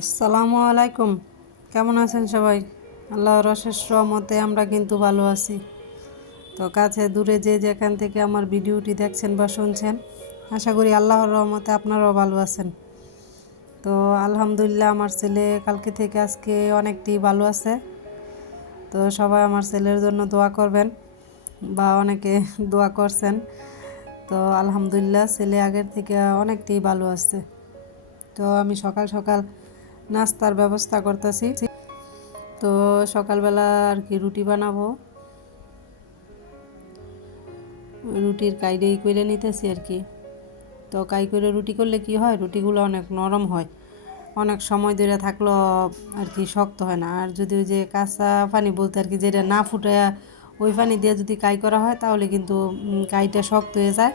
আসসালামু আলাইকুম। কেমন আছেন সবাই? আল্লাহর অশেষ রহমতে আমরা কিন্তু ভালো আছি। তো কাছে দূরে যে যেখান থেকে আমার ভিডিওটি দেখছেন বা শুনছেন, আশা করি আল্লাহর রহমতে আপনারাও ভালো আছেন। তো আলহামদুলিল্লাহ, আমার ছেলে কালকে থেকে আজকে অনেকটি ভালো আছে। তো সবাই আমার ছেলের জন্য দোয়া করবেন বা অনেকে দোয়া করছেন। তো আলহামদুলিল্লাহ, ছেলে আগের থেকে অনেকটি ভালো আছে। তো আমি সকাল সকাল নাস্তার ব্যবস্থা করতেছি। তো সকালবেলা আর কি রুটি বানাবো, রুটির কাইডেই করে নিতেছি আর কি। তো কাই করে রুটি করলে কি হয়, রুটিগুলো অনেক নরম হয়, অনেক সময় ধরে থাকলো আর কি শক্ত হয় না। আর যদি ওই যে কাঁচা পানি বলতে আর কি, যেটা না ফুটে ওই পানি দিয়ে যদি কাই করা হয় তাহলে কিন্তু কাইটা শক্ত হয়ে যায়,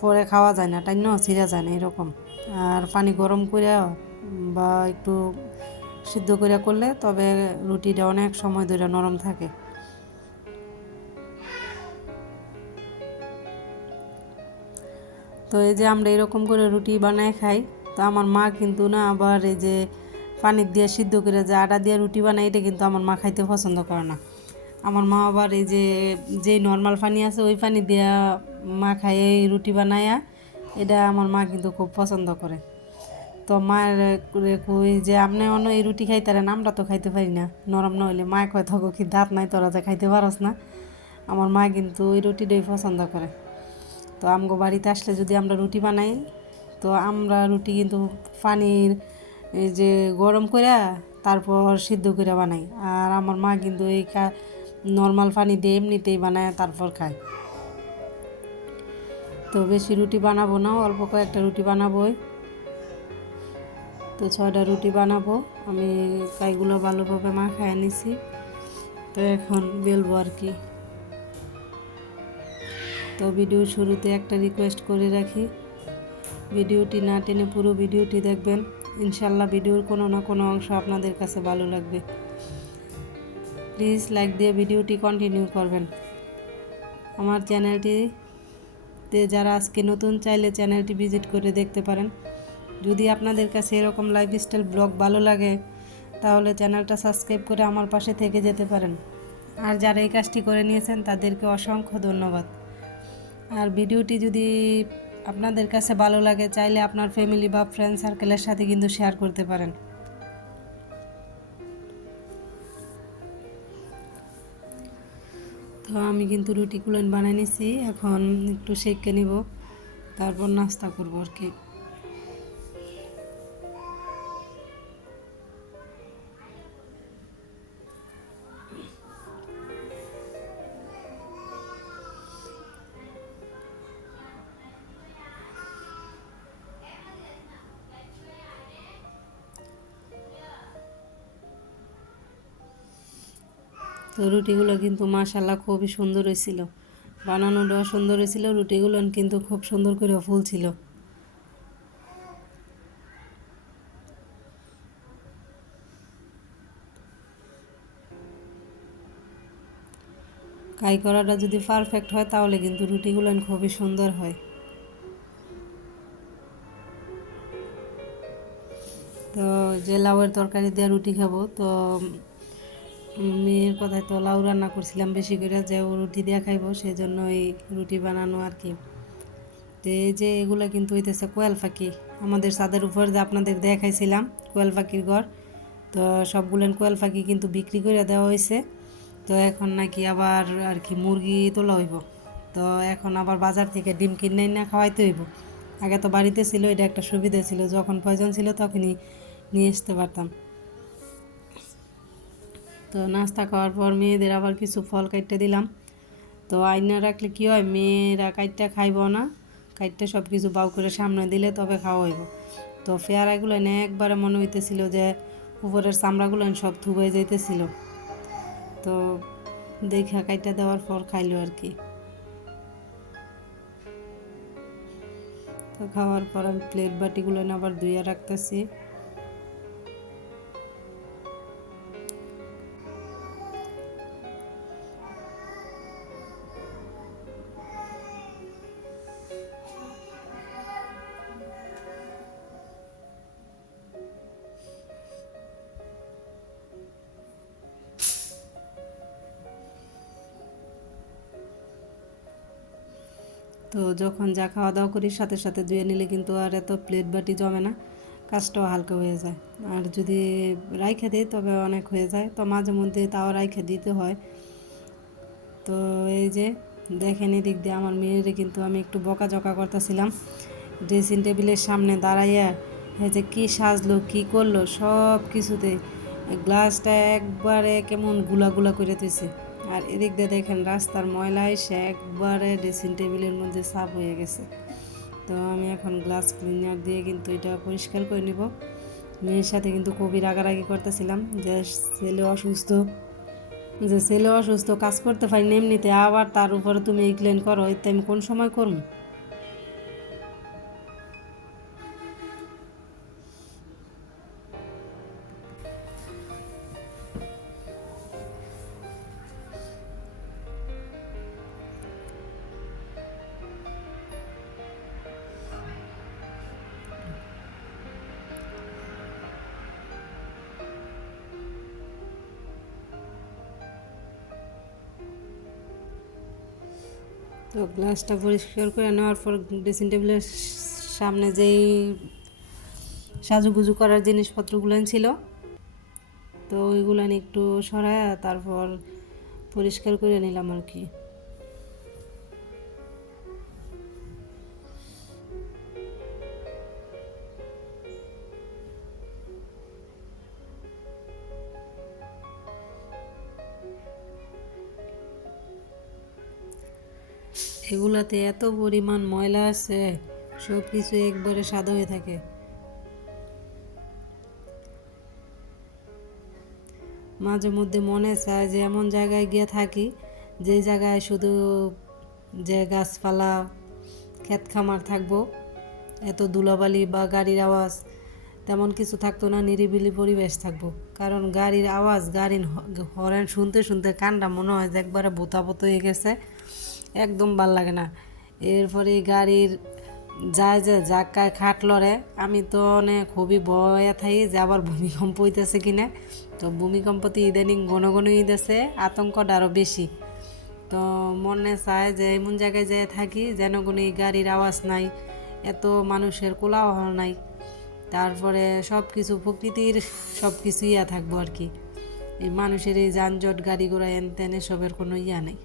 পরে খাওয়া যায় না, টাইনও ছিঁড়া যায় না এরকম। আর পানি গরম করে বা একটু সিদ্ধ করে করলে তবে রুটিটা অনেক সময় ধরে নরম থাকে। তো এই যে আমরা এরকম করে রুটি বানায় খাই। তো আমার মা কিন্তু না আবার এই যে পানি দিয়ে সিদ্ধ করে যে আটা দিয়ে রুটি বানায়, এটা কিন্তু আমার মা খাইতে পছন্দ করে না। আমার মা আবার এই যে নর্মাল পানি আছে ওই পানি দিয়া মা খায় এই রুটি বানায়া, এটা আমার মা কিন্তু খুব পছন্দ করে। তো মায়ের কই যে আপনি অন্য এই রুটি খাইতারেন, আমরা তো খাইতে পারি না নরম না হইলে। মায় কয় থাকো কি দাঁত নাই তোরা যে খাইতে পারস না। আমার মা কিন্তু ওই রুটিটাই পছন্দ করে। তো আমগো বাড়িতে আসলে যদি আমরা রুটি বানাই, তো আমরা রুটি কিন্তু পানির এই যে গরম করে তারপর সিদ্ধ করে বানাই। আর আমার মা কিন্তু এই নর্মাল পানি দিয়ে এমনিতেই বানায় তারপর খায়। তো বেশি রুটি বানাবো না, অল্প কয়েকটা রুটি বানাবোই। তো 6টা রুটি বানাবো আমি। কাইগুলো ভালোভাবে মাখায় নিছি। তো এখন বেলবো আর কি। তো ভিডিওর শুরুতে একটা রিকোয়েস্ট করে রাখি, ভিডিওটি না টেনে পুরো ভিডিওটি দেখবেন। ইনশাল্লাহ ভিডিওর কোনো না কোনো অংশ আপনাদের কাছে ভালো লাগবে। প্লিজ লাইক দিয়ে ভিডিওটি কন্টিনিউ করবেন। আমার চ্যানেলটিতে যারা আজকে নতুন, চাইলে চ্যানেলটি ভিজিট করে দেখতে পারেন। যদি আপনাদের কাছে এরকম লাইফস্টাইল ব্লগ ভালো লাগে তাহলে চ্যানেলটা সাবস্ক্রাইব করে আমার পাশে থেকে যেতে পারেন। আর যারা এই কাজটি করে নিয়েছেন তাদেরকে অসংখ্য ধন্যবাদ। আর ভিডিওটি যদি আপনাদের কাছে ভালো লাগে, চাইলে আপনার ফ্যামিলি বা ফ্রেন্ড সার্কেলের সাথে কিন্তু শেয়ার করতে পারেন। তো আমি কিন্তু রুটিগুলো বানিয়ে নিছি, এখন একটু সেঁকে নিব, তারপর নাস্তা করবো আর কি। তো রুটিগুলো কিন্তু মাশাল্লাহ খুবই সুন্দর হয়েছিল, বানানোটাও সুন্দর হয়েছিল, রুটিগুলো কিন্তু খুব সুন্দর করে ফুলছিল। কাই করাটা যদি পারফেক্ট হয় তাহলে কিন্তু রুটিগুলো খুবই সুন্দর হয়। তো যে লাউয়ের তরকারি দিয়ে রুটি খাবো, তো মেয়ের কথায় তো লাউ রান্না করছিলাম বেশি করে, যে ও রুটি দিয়ে খাইবো, সেই জন্য এই রুটি বানানো আর কি। তো এই যে এগুলো কিন্তু হইতেছে কোয়েল পাখি। আমাদের ছাদের উপর যে আপনাদের দেখাইছিলাম কোয়েল পাখির ঘর, তো সবগুলেন কোয়েল পাখি কিন্তু বিক্রি করে দেওয়া হয়েছে। তো এখন নাকি আবার আর কি মুরগি তোলা হইব। তো এখন আবার বাজার থেকে ডিম কিনে না খাওয়াইতে হইব। আগে তো বাড়িতে ছিল, এটা একটা সুবিধা ছিল, যখন প্রয়োজন ছিল তখনই নিয়ে আসতে পারতাম। তো নাস্তা খাওয়ার পর মেয়েদের আবার কিছু ফল কাটতে দিলাম। তো আইনা রাখলে কী হয়, মেয়েরা কাইটটা খাইব না, কাইটটা সব কিছু বাউ করে সামনে দিলে তবে খাওয়া হইব। তো পেয়ারাগুলো এনে একবারে মনে হইতেছিল যে উপরের চামড়াগুলো সব ধুয়ে যাইতেছিল। তো দেখা কাইটা দেওয়ার পর খাইলো আর কি। তো খাওয়ার পর আমি প্লেট বাটিগুলো আবার ধুয়ে রাখতেছি। তো যখন যা খাওয়া দাওয়া করি সাথে সাথে ধুয়ে নিলে কিন্তু আর এত প্লেট বাটি জমে না, কাজটাও হালকা হয়ে যায়। আর যদি রাইখে দিই তবে অনেক হয়ে যায়, তো মাঝে মধ্যে তাও রাইখে দিতে হয়। তো এই যে দেখেন এদিক দিয়ে আমার মেয়েরে কিন্তু আমি একটু বকাঝকা করতেছিলাম, ড্রেসিং টেবিলের সামনে দাঁড়াইয়া এই যে কী সাজলো কী করলো সব কিছুতে গ্লাসটা একবারে কেমন গুলা গুলা করে দিয়েছে। আর এদিক দিয়ে দেখেন রাস্তার ময়লা এসে একবারে ড্রেসিং টেবিলের মধ্যে সাফ হয়ে গেছে। তো আমি এখন গ্লাস ক্লিনার দিয়ে কিন্তু এটা পরিষ্কার করে নিব। মেয়ের সাথে কিন্তু খুবই রাগারাগি করতেছিলাম যে ছেলে অসুস্থ কাজ করতে পারি এমনিতে, আবার তার উপরে তুমি এই ক্লিন করো, এতে আমি কোন সময় করবো? তো গ্লাসটা পরিষ্কার করে নেওয়ার পর ড্রেসিং টেবিলের সামনে যেই সাজুগুজু করার জিনিসপত্রগুলো ছিল, তো ওইগুলো একটু সরায় তারপর পরিষ্কার করে নিলাম আর কি। এগুলাতে এত পরিমাণ ময়লা আছে, সব কিছু একবারে সাদা হয়ে থাকে। মাঝে মধ্যে মনে চায় যে এমন জায়গায় গিয়ে থাকি যে জায়গায় শুধু যে গাছপালা ক্ষেত খামার থাকবো, এত ধুলাবালি বা গাড়ির আওয়াজ তেমন কিছু থাকতো না, নিরিবিলি পরিবেশ থাকবো। কারণ গাড়ির আওয়াজ, গাড়ির হরেন শুনতে শুনতে কানটা মনে হয় যে একবারে ভূতাপত হয়ে গেছে, একদম ভাল লাগে না। এরপরে গাড়ির যায় যে জাকায় খাট লড়ে, আমি তো অনেক খুবই ভয়ে থাকি যে আবার ভূমিকম্প হইতেছে কিনা। তো ভূমিকম্পতে ইদানিং ঘন ঘন হইতেছে, আতঙ্কটা আরও বেশি। তো মনে চায় যে এমন জায়গায় যেয়ে থাকি যেন কোনো গাড়ির আওয়াজ নাই, এত মানুষের কোলাহল নাই, তারপরে সব কিছু প্রকৃতির সব কিছু ইয়া থাকবো আর কি। এই মানুষের এই যানজট গাড়ি ঘোড়া এন তেন এসবের কোনো ইয়া নেই।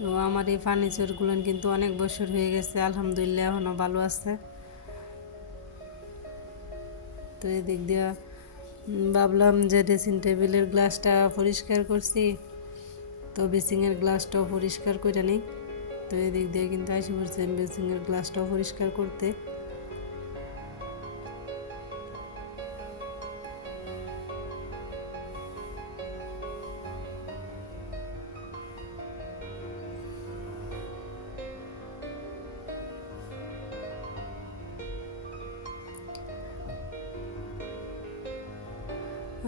তো আমার এই ফার্নিচারগুলো কিন্তু অনেক বছর হয়ে গেছে, আলহামদুলিল্লাহ এখনও ভালো আছে। তো এদিক দিয়ে ভাবলাম যে ড্রেসিং টেবিলের গ্লাসটা পরিষ্কার করছি, তো বেসিংয়ের গ্লাসটাও পরিষ্কার করে নিই। তো এদিক দিয়ে কিন্তু এসে পড়ছে বেসিংয়ের গ্লাসটাও পরিষ্কার করতে।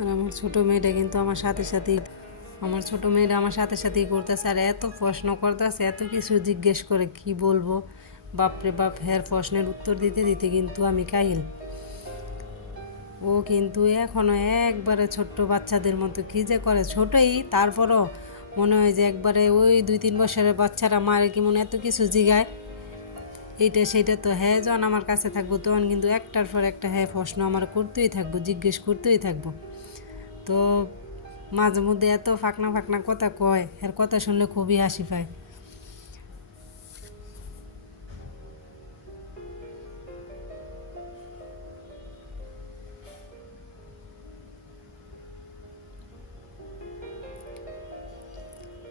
আর আমার ছোটো মেয়েটা কিন্তু আমার ছোটো মেয়েটা আমার সাথে সাথেই করতেছে, আর এত প্রশ্ন করতেছে, এত কিছু জিজ্ঞেস করে কি বলবো, বাপরে বাপ, হ্যার প্রশ্নের উত্তর দিতে দিতে কিন্তু আমি কাহিল। ও কিন্তু এখনও একবারে ছোট্ট বাচ্চাদের মতো কী যে করে, ছোটোই তারপরও মনে হয় যে একবারে ওই 2-3 বছরের বাচ্চারা মারে কি মনে এত কিছু জিগায়, এইটা সেইটা। তো হ্যাঁ যখন আমার কাছে থাকবো তখন কিন্তু একটার পর একটা হ্যাঁ প্রশ্ন আমার করতেই থাকবো, জিজ্ঞেস করতেই থাকবো। তো মাঝে মধ্যে এত ফাঁকনা ফাঁকনা কথা কয়, এর কথা শুনলে খুবই হাসি পায়।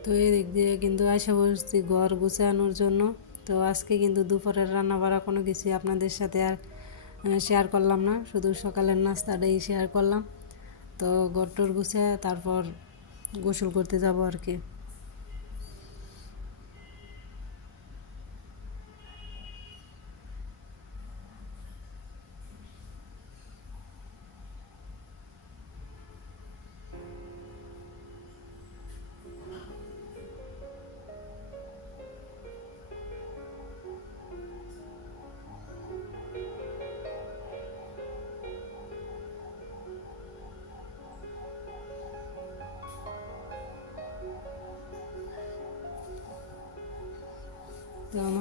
তো এই দিক দিয়ে কিন্তু আশা বসছি ঘর গুছানোর জন্য। তো আজকে কিন্তু দুপুরের রান্না বাড়া কোনো কিছুই আপনাদের সাথে আর শেয়ার করলাম না, শুধু সকালের নাস্তাটাই শেয়ার করলাম। তো ঘরটর গুছায় তারপর গোসল করতে যাব আর কি।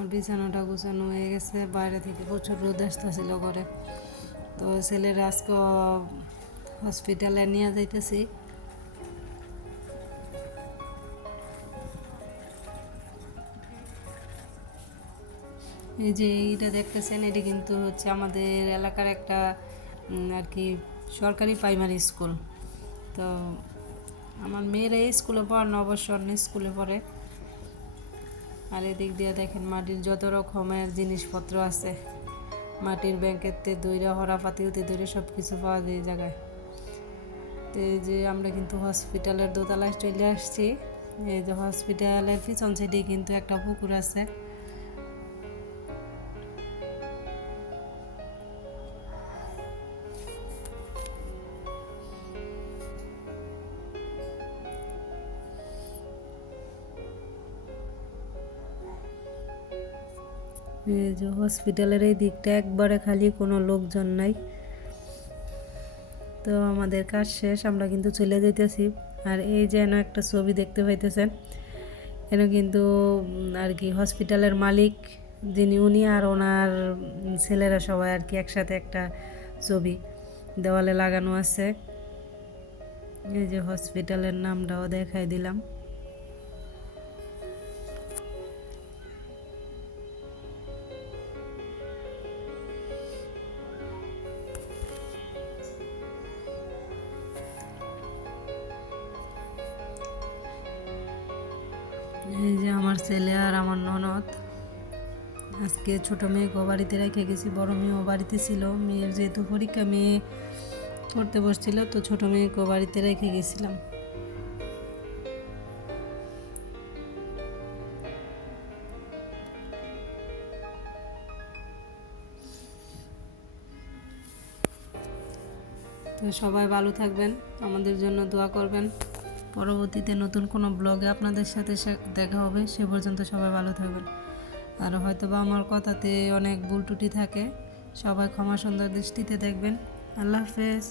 আমার বিছানাটা গুছানো হয়ে গেছে, বাইরে থেকে প্রচুর রোদ আসতেছিল করে। তো ছেলের আজকে হসপিটালে নিয়ে যাইতেছি। এই যে এইটা দেখতেছেন, এটা কিন্তু হচ্ছে আমাদের এলাকার একটা আর কি সরকারি প্রাইমারি স্কুল। তো আমার মেয়েরা এই স্কুলে পড়ে না, অবশ্য অন্য স্কুলে পড়ে। আর এদিক দিয়ে দেখেন মাটির যত রকমের জিনিসপত্র আছে, মাটির ব্যাংকেতে দইরা হরাপাতি হতে দইরা সব কিছু পাওয়া যায় এই জায়গায়। তো এই যে আমরা কিন্তু হসপিটালের দোতলায় চলে আসছি। এই যে হসপিটালের পিছন সাইডে কিন্তু একটা পুকুর আছে। এই যে হসপিটালের এই দিকটা একবারে খালি, কোনো লোকজন নাই। তো আমাদের কাজ শেষ, আমরা কিন্তু চলে যাইতেছি। আর এই যেন একটা ছবি দেখতে পাইতেছেন, এন কিন্তু আর কি হসপিটালের মালিক যিনি, উনি আর ওনার ছেলেরা সবাই আর কি একসাথে একটা ছবি দেওয়ালে লাগানো আছে। এই যে হসপিটালের নামটাও দেখাই দিলাম। এই যে আমার ছেলে আর আমার ননদ, আজকে ছোট মেয়েকে বাড়িতে রেখে গেছি, বড় মেয়েও বাড়িতে ছিল। মেয়ের যেহেতু পরীক্ষা, মেয়ে পড়তে বসছিল, তো ছোট মেয়েকে বাড়িতে রেখে গেছিলাম। তো সবাই ভালো থাকবেন, আমাদের জন্য দোয়া করবেন। পরবর্তীতে নতুন কোনো ব্লগে আপনাদের সাথে দেখা হবে। সে পর্যন্ত সবাই ভালো থাকবেন। আর হয়তো বা আমার কথাতে অনেক ভুল ত্রুটি থাকে, সবাই ক্ষমা সুন্দর দৃষ্টিতে দেখবেন। আল্লাহ হাফেজ।